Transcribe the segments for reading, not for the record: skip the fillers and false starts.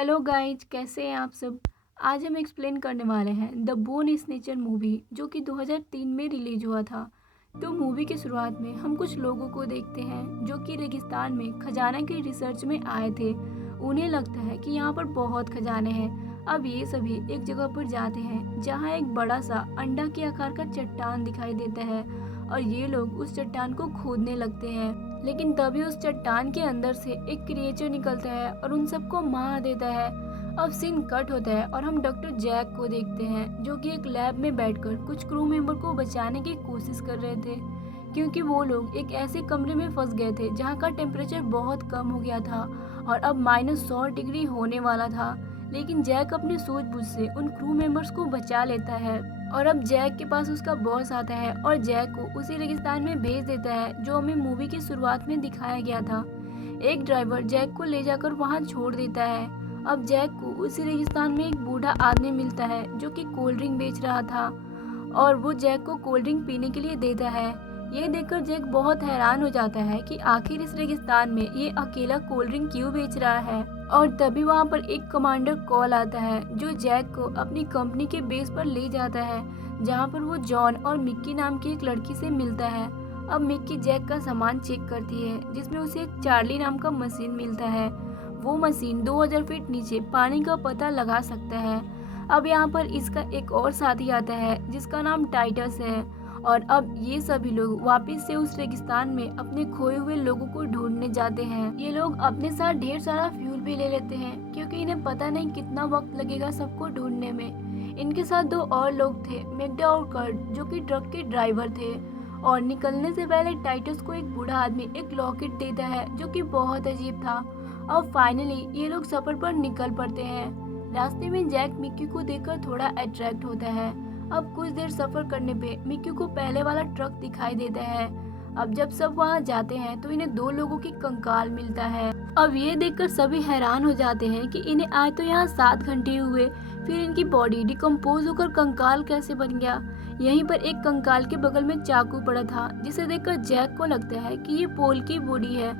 Hello guys, कैसे हैं आप सब। आज हम एक्सप्लेन करने वाले हैं द बोन स्नेचर मूवी, जो कि 2003 में रिलीज हुआ था। तो मूवी की शुरुआत में हम कुछ लोगों को देखते हैं जो कि रेगिस्तान में खजाना की रिसर्च में आए थे। उन्हें लगता है कि यहाँ पर बहुत खजाने हैं। अब ये सभी एक जगह पर जाते हैं जहाँ एक बड़ा सा अंडा के आकार का चट्टान दिखाई देता है और ये लोग उस चट्टान को खोदने लगते हैं। लेकिन तभी उस चट्टान के अंदर से एक क्रिएचर निकलता है और उन सबको मार देता है। अब सीन कट होता है और हम डॉक्टर जैक को देखते हैं जो कि एक लैब में बैठकर कुछ क्रू मेंबर को बचाने की कोशिश कर रहे थे, क्योंकि वो लोग एक ऐसे कमरे में फंस गए थे जहाँ का टेम्परेचर बहुत कम हो गया था और अब -100 डिग्री होने वाला था। लेकिन जैक अपनी सूझबूझ से उन क्रू मेंबर्स को बचा लेता है और अब जैक के पास उसका बॉस आता है और जैक को उसी रेगिस्तान में भेज देता है जो हमें मूवी की शुरुआत में दिखाया गया था। एक ड्राइवर जैक को ले जाकर वहां छोड़ देता है। अब जैक को उसी रेगिस्तान में एक बूढ़ा आदमी मिलता है जो कि कोल्ड ड्रिंक बेच रहा था और वो जैक को कोल्ड ड्रिंक पीने के लिए देता है। ये देखकर जैक बहुत हैरान हो जाता है कि आखिर इस रेगिस्तान में ये अकेला कोल्ड ड्रिंक क्यों बेच रहा है। और तभी वहाँ पर एक कमांडर कॉल आता है जो जैक को अपनी कंपनी के बेस पर ले जाता है, जहाँ पर वो जॉन और मिक्की नाम की एक लड़की से मिलता है। अब मिक्की जैक का सामान चेक करती है जिसमें उसे एक चार्ली नाम का मशीन मिलता है। वो मशीन 2000 फीट नीचे पानी का पता लगा सकता है। अब यहाँ पर इसका एक और साथी आता है जिसका नाम टाइटस है और अब ये सभी लोग वापस से उस रेगिस्तान में अपने खोए हुए लोगों को ढूंढने जाते हैं। ये लोग अपने साथ ढेर सारा फ्यूल भी ले लेते हैं क्योंकि इन्हें पता नहीं कितना वक्त लगेगा सबको ढूंढने में। इनके साथ दो और लोग थे, मैग्डा और कर्ट, जो कि ट्रक के ड्राइवर थे। और निकलने से पहले टाइटस को एक बूढ़ा आदमी एक लॉकेट देता है जो कि बहुत अजीब था। अब फाइनली ये लोग सफर पर निकल पड़ते हैं। रास्ते में जैक मिक्की को देखकर थोड़ा अट्रैक्ट होता है। अब कुछ देर सफर करने पे मिक्की को पहले वाला ट्रक दिखाई देता है। अब जब सब वहाँ जाते हैं तो इन्हें दो लोगों की कंकाल मिलता है। अब ये देखकर सभी हैरान हो जाते हैं कि इन्हें आए तो यहाँ 7 घंटे हुए, फिर इनकी बॉडी डिकम्पोज होकर कंकाल कैसे बन गया। यहीं पर एक कंकाल के बगल में चाकू पड़ा था जिसे देखकर जैक को लगता है कि ये पोल की बॉडी है।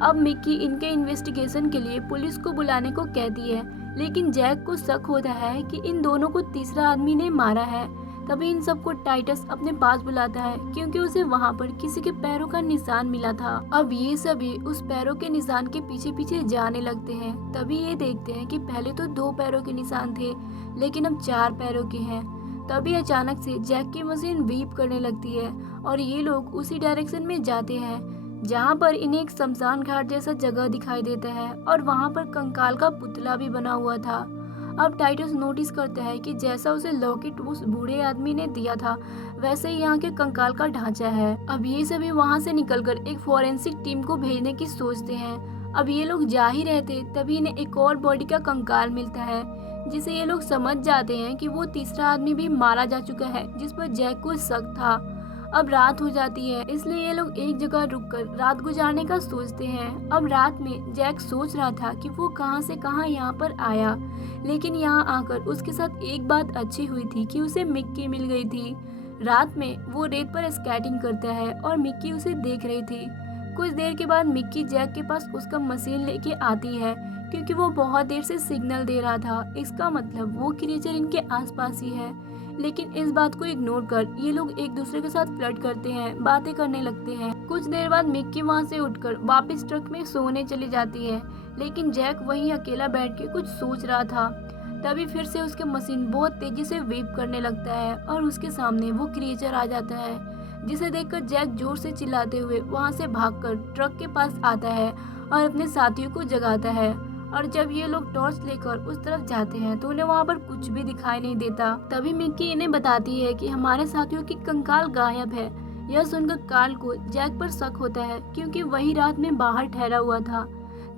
अब मिक्की इनके इन्वेस्टिगेशन के लिए पुलिस को बुलाने को कहती है, लेकिन जैक को शक होता है कि इन दोनों को तीसरा आदमी ने मारा है। तभी इन सबको टाइटस अपने पास बुलाता है क्योंकि उसे वहाँ पर किसी के पैरों का निशान मिला था। अब ये सभी उस पैरों के निशान के पीछे पीछे जाने लगते हैं। तभी ये देखते हैं कि पहले तो 2 पैरों के निशान थे लेकिन अब 4 पैरों के हैं। तभी अचानक से जैक की मशीन बीप करने लगती है और ये लोग उसी डायरेक्शन में जाते हैं जहाँ पर इन्हें एक शमशान घाट जैसा जगह दिखाई देता है और वहाँ पर कंकाल का पुतला भी बना हुआ था। अब टाइटस नोटिस करता है कि जैसा उसे लॉकेट उस बूढ़े आदमी ने दिया था वैसे ही यहाँ के कंकाल का ढांचा है। अब ये सभी वहाँ से निकलकर एक फॉरेंसिक टीम को भेजने की सोचते हैं। अब ये लोग जा ही रहे थे तभी इन्हें एक और बॉडी का कंकाल मिलता है जिसे ये लोग समझ जाते हैं कि वो तीसरा आदमी भी मारा जा चुका है जिस पर जैक को शक था। अब रात हो जाती है इसलिए ये लोग एक जगह रुककर रात गुजारने का सोचते हैं। अब रात में जैक सोच रहा था कि वो कहां से कहां यहाँ पर आया, लेकिन यहाँ आकर उसके साथ एक बात अच्छी हुई थी कि उसे मिक्की मिल गई थी। रात में वो रेत पर स्केटिंग करता है और मिक्की उसे देख रही थी। कुछ देर के बाद मिक्की जैक के पास उसका मशीन लेके आती है क्योंकि वो बहुत देर से सिग्नल दे रहा था। इसका मतलब वो क्रिएचर इनके आसपास ही है। लेकिन इस बात को इग्नोर कर ये लोग एक दूसरे के साथ फ्लर्ट करते हैं, बातें करने लगते हैं। कुछ देर बाद मिक्की वहाँ से उठकर वापस ट्रक में सोने चली जाती है, लेकिन जैक वहीं अकेला बैठ के कुछ सोच रहा था। तभी फिर से उसके मशीन बहुत तेजी से वेप करने लगता है और उसके सामने वो क्रिएचर आ जाता है, जिसे देखकर जैक जोर से चिल्लाते हुए वहाँ से भागकर ट्रक के पास आता है और अपने साथियों को जगाता है। और जब ये लोग टॉर्च लेकर उस तरफ जाते हैं तो उन्हें वहाँ पर कुछ भी दिखाई नहीं देता। तभी मिक्की इन्हें बताती है कि हमारे साथियों की कंकाल गायब है। यह सुनकर कार्ल को जैक पर शक होता है क्योंकि वही रात में बाहर ठहरा हुआ था।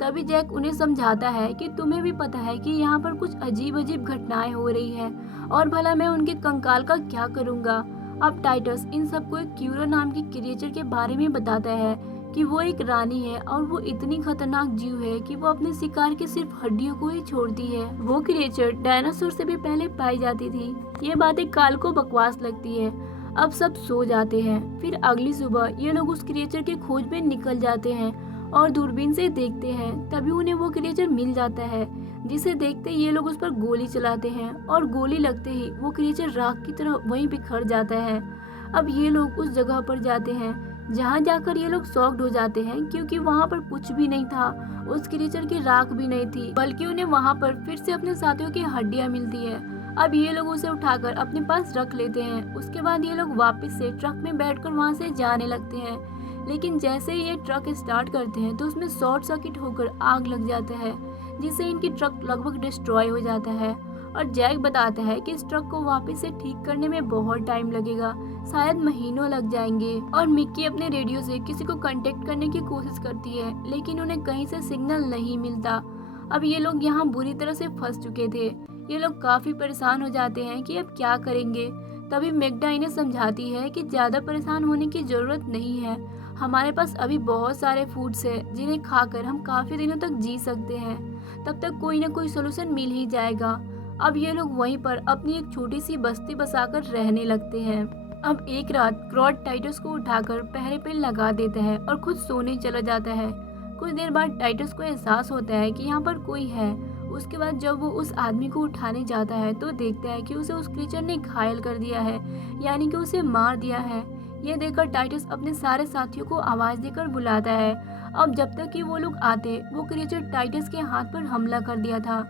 तभी जैक उन्हें समझाता है कि तुम्हें भी पता है कि यहाँ पर कुछ अजीब अजीब घटनाएं हो रही है और भला मैं उनके कंकाल का क्या करूँगा। अब टाइटस इन सबको एक क्यूरो नाम की क्रिएचर के बारे में बताता है कि वो एक रानी है और वो इतनी खतरनाक जीव है कि वो अपने शिकार की सिर्फ हड्डियों को ही छोड़ती है। वो क्रिएचर डायनासोर से भी पहले पाई जाती थी। ये बातें काल को बकवास लगती है। अब सब सो जाते हैं। फिर अगली सुबह ये लोग उस क्रिएचर की खोज में निकल जाते हैं और दूरबीन से देखते हैं। तभी उन्हें वो क्रिएचर मिल जाता है जिसे देखते ही ये लोग उस पर गोली चलाते हैं और गोली लगते ही वो क्रिएचर राख की तरह वहीं बिखर जाता है। अब ये लोग उस जगह पर जाते हैं जहाँ जाकर ये लोग शॉक्ड हो जाते हैं, क्योंकि वहाँ पर कुछ भी नहीं था, उस क्रिएचर की राख भी नहीं थी, बल्कि उन्हें वहाँ पर फिर से अपने साथियों की हड्डियाँ मिलती है। अब ये लोग उसे उठाकर अपने पास रख लेते हैं। उसके बाद ये लोग वापस से ट्रक में बैठकर वहाँ से जाने लगते हैं। लेकिन जैसे ही ये ट्रक स्टार्ट करते हैं तो उसमें शॉर्ट सर्किट होकर आग लग जाता है, जिससे इनकी ट्रक लगभग डिस्ट्रॉय हो जाता है। और जैक बताता है कि इस ट्रक को वापस से ठीक करने में बहुत टाइम लगेगा, शायद महीनों लग जाएंगे। और मिक्की अपने रेडियो से किसी को कांटेक्ट करने की कोशिश करती है, लेकिन उन्हें कहीं से सिग्नल नहीं मिलता। अब ये लोग यहाँ बुरी तरह से फंस चुके थे। ये लोग काफी परेशान हो जाते हैं कि अब क्या करेंगे। तभी मैग्डा इन्हें समझाती है कि ज्यादा परेशान होने की जरूरत नहीं है, हमारे पास अभी बहुत सारे फूड्स हैं जिन्हें खाकर हम काफी दिनों तक जी सकते हैं, तब तक कोई ना कोई सोल्यूशन मिल ही जाएगा। अब ये लोग वहीं पर अपनी एक छोटी सी बस्ती बसाकर रहने लगते हैं। अब एक रात क्रॉड टाइटस को उठाकर पहरे पे लगा देता है और खुद सोने चला जाता है। कुछ देर बाद टाइटस को एहसास होता है कि यहाँ पर कोई है। उसके बाद जब वो उस आदमी को उठाने जाता है तो देखता है कि उसे उस क्रीचर ने घायल कर दिया है, यानी कि उसे मार दिया है। यह देखकर टाइटस अपने सारे साथियों को आवाज देकर बुलाता है। अब जब तक कि वो लोग आते, वो क्रीचर टाइटस के हाथ पर हमला कर दिया था।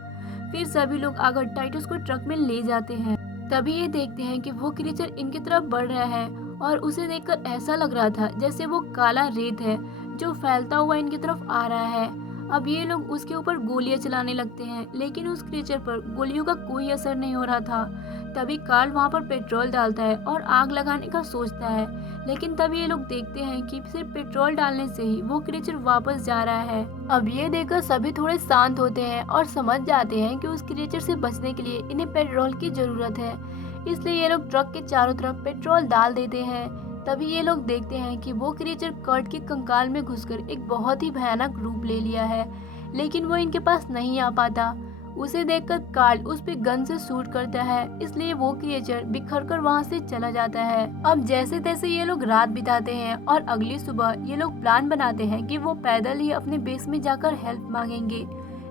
फिर सभी लोग आकर टाइटस को ट्रक में ले जाते हैं। तभी ये देखते हैं कि वो क्रीचर इनकी तरफ बढ़ रहा है और उसे देखकर ऐसा लग रहा था जैसे वो काला रेत है जो फैलता हुआ इनकी तरफ आ रहा है। अब ये लोग उसके ऊपर गोलियां चलाने लगते हैं, लेकिन उस क्रीचर पर गोलियों का कोई असर नहीं हो रहा था। तभी कार्ल वहाँ पर पेट्रोल डालता है और आग लगाने का सोचता है, लेकिन तभी ये लोग देखते हैं कि सिर्फ पेट्रोल डालने से ही वो क्रीचर वापस जा रहा है। अब ये देखकर सभी थोड़े शांत होते हैं और समझ जाते हैं कि उस क्रीचर से बचने के लिए इन्हें पेट्रोल की जरूरत है, इसलिए ये लोग ट्रक के चारों तरफ पेट्रोल डाल देते हैं। तभी ये लोग देखते हैं कि वो क्रीचर कर्ट के कंकाल में घुसकर एक बहुत ही भयानक रूप ले लिया है, लेकिन वो इनके पास नहीं आ पाता। उसे देखकर कार्ल उस पे गन से शूट करता है, इसलिए वो क्रिएचर बिखर कर वहाँ से चला जाता है। अब जैसे तैसे ये लोग रात बिताते हैं और अगली सुबह ये लोग प्लान बनाते हैं कि वो पैदल ही अपने बेस में जाकर हेल्प मांगेंगे,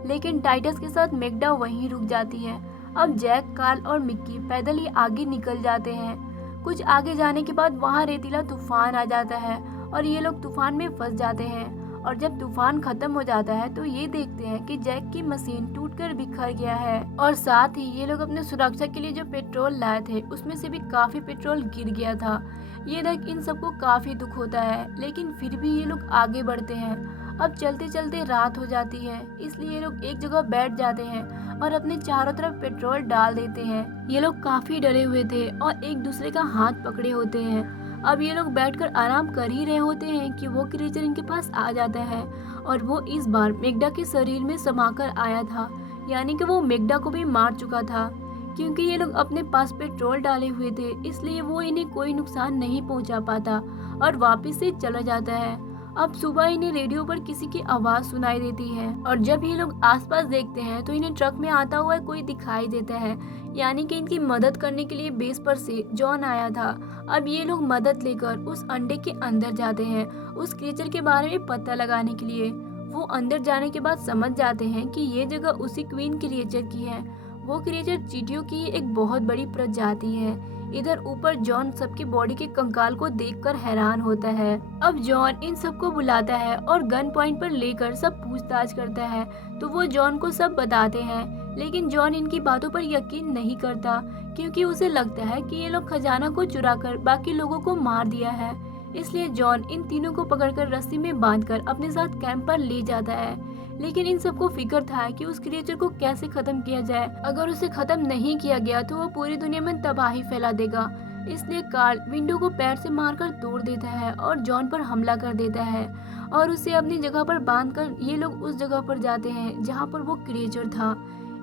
लेकिन टाइटस के साथ मैग्डा वहीं रुक जाती है। अब जैक, कार्ल और मिक्की पैदल ही आगे निकल जाते हैं। कुछ आगे जाने के बाद वहाँ रेतीला तूफान आ जाता है और ये लोग तूफान में फंस जाते हैं। और जब तूफान खत्म हो जाता है तो ये देखते हैं कि जैक की मशीन टूटकर बिखर गया है और साथ ही ये लोग अपने सुरक्षा के लिए जो पेट्रोल लाए थे उसमें से भी काफी पेट्रोल गिर गया था। ये देख इन सबको काफी दुख होता है, लेकिन फिर भी ये लोग आगे बढ़ते हैं। अब चलते चलते रात हो जाती है, इसलिए ये लोग एक जगह बैठ जाते हैं और अपने चारों तरफ पेट्रोल डाल देते हैं। ये लोग काफी डरे हुए थे और एक दूसरे का हाथ पकड़े होते हैं। अब ये लोग बैठकर आराम कर ही रहे होते हैं कि वो क्रीचर इनके पास आ जाता है और वो इस बार मैग्डा के शरीर में समाकर आया था, यानी कि वो मैग्डा को भी मार चुका था। क्योंकि ये लोग अपने पास पेट्रोल डाले हुए थे, इसलिए वो इन्हें कोई नुकसान नहीं पहुंचा पाता और वापस से चला जाता है। अब सुबह इन्हें रेडियो पर किसी की आवाज सुनाई देती है और जब ये लोग आसपास देखते हैं तो इन्हें ट्रक में आता हुआ कोई दिखाई देता है, यानी कि इनकी मदद करने के लिए बेस पर से जॉन आया था। अब ये लोग मदद लेकर उस अंडे के अंदर जाते हैं उस क्रीचर के बारे में पता लगाने के लिए। वो अंदर जाने के बाद समझ जाते हैं कि ये जगह उसी क्वीन क्रीचर की है। वो क्रीचर चींटियों की एक बहुत बड़ी प्रजाति है। इधर ऊपर जॉन सबकी बॉडी के कंकाल को देखकर हैरान होता है। अब जॉन इन सबको बुलाता है और गन पॉइंट पर लेकर सब पूछताछ करता है, तो वो जॉन को सब बताते हैं, लेकिन जॉन इनकी बातों पर यकीन नहीं करता क्योंकि उसे लगता है कि ये लोग खजाना को चुराकर बाकी लोगों को मार दिया है। इसलिए जॉन इन तीनों को पकड़कर रस्सी में बांधकर अपने साथ कैंप पर ले जाता है। लेकिन इन सबको फिक्र था कि उस क्रिएचर को कैसे खत्म किया जाए। अगर उसे खत्म नहीं किया गया तो वो पूरी दुनिया में तबाही फैला देगा। इसलिए कार्ल विंडो को पैर से मारकर तोड़ देता है और जॉन पर हमला कर देता है और उसे अपनी जगह पर बांधकर ये लोग उस जगह पर जाते हैं जहाँ पर वो क्रिएचर था।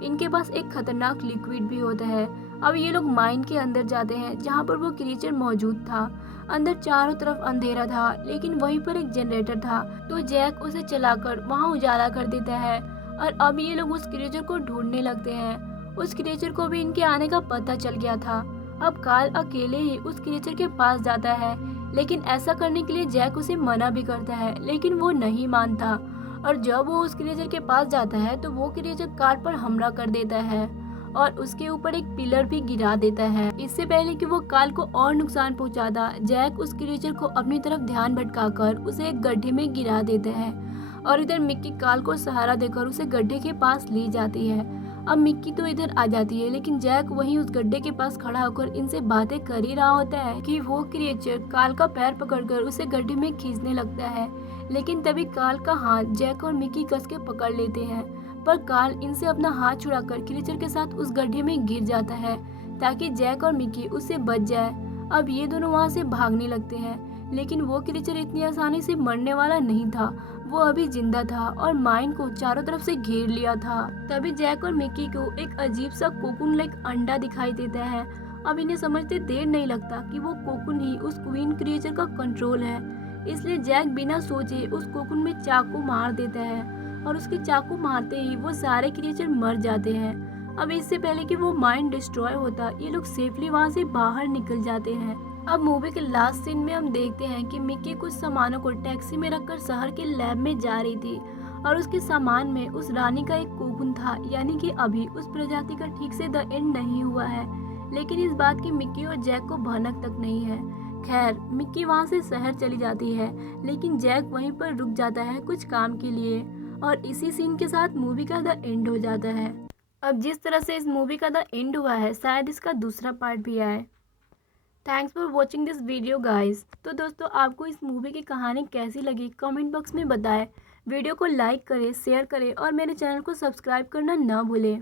इनके पास एक खतरनाक लिक्विड भी होता है। अब ये लोग माइन के अंदर जाते हैं जहाँ पर वो क्रिएचर मौजूद था। अंदर चारों तरफ अंधेरा था, लेकिन वहीं पर एक जनरेटर था, तो जैक उसे चलाकर वहाँ उजाला कर देता है और अब ये लोग उस क्रिएचर को ढूंढने लगते हैं। उस क्रिएचर को भी इनके आने का पता चल गया था। अब कार्ल अकेले ही उस क्रिएचर के पास जाता है, लेकिन ऐसा करने के लिए जैक उसे मना भी करता है, लेकिन वो नहीं मानता और जब वो उस क्रिएचर के पास जाता है तो वो क्रिएचर कार पर हमला कर देता है और उसके ऊपर एक पिलर भी गिरा देता है। इससे पहले कि वो कार को और नुकसान पहुंचाता, जैक उस क्रिएचर को अपनी तरफ ध्यान भटकाकर उसे एक गड्ढे में गिरा देता है और इधर मिक्की कार को सहारा देकर उसे गड्ढे के पास ले जाती है। अब मिक्की तो इधर आ जाती है, लेकिन जैक वहीं उस गड्ढे के पास खड़ा होकर इनसे बातें कर ही रहा होता है कि वो क्रिएचर काल का पैर पकड़कर उसे गड्ढे में खींचने लगता है। लेकिन तभी काल का हाथ जैक और मिक्की कस के पकड़ लेते हैं, पर काल इनसे अपना हाथ छुड़ाकर क्रिएचर के साथ उस गड्ढे में गिर जाता है ताकि जैक और मिक्की उससे बच जाए। अब ये दोनों वहाँ से भागने लगते हैं, लेकिन वो क्रिएचर इतनी आसानी से मरने वाला नहीं था। वो अभी जिंदा था और माइन को चारों तरफ से घेर लिया था। तभी जैक और मिक्की को एक अजीब सा कोकून लाइक अंडा दिखाई देता है। अब इन्हें समझते देर नहीं लगता कि वो कोकून ही उस क्वीन क्रिएचर का कंट्रोल है। इसलिए जैक बिना सोचे उस कोकून में चाकू मार देता है और उसके चाकू मारते ही वो सारे क्रिएचर मर जाते हैं। अब इससे पहले कि वो माइन डिस्ट्रॉय होता, ये लोग सेफली वहाँ से बाहर निकल जाते हैं। अब मूवी के लास्ट सीन में हम देखते हैं कि मिक्की कुछ सामानों को टैक्सी में रखकर शहर के लैब में जा रही थी और उसके सामान में उस रानी का एक कोकून था, यानी कि अभी उस प्रजाति का ठीक से द एंड नहीं हुआ है। लेकिन इस बात की मिक्की और जैक को भनक तक नहीं है। खैर, मिक्की वहाँ से शहर चली जाती है, लेकिन जैक वहीं पर रुक जाता है कुछ काम के लिए और इसी सीन के साथ मूवी का द एंड हो जाता है। अब जिस तरह से इस मूवी का द एंड हुआ है, शायद इसका दूसरा पार्ट भी आए। Thanks for watching this video guys. तो दोस्तों, आपको इस मूवी की कहानी कैसी लगी कमेंट बॉक्स में बताएं। वीडियो को लाइक करें, शेयर करें और मेरे चैनल को सब्सक्राइब करना ना भूलें।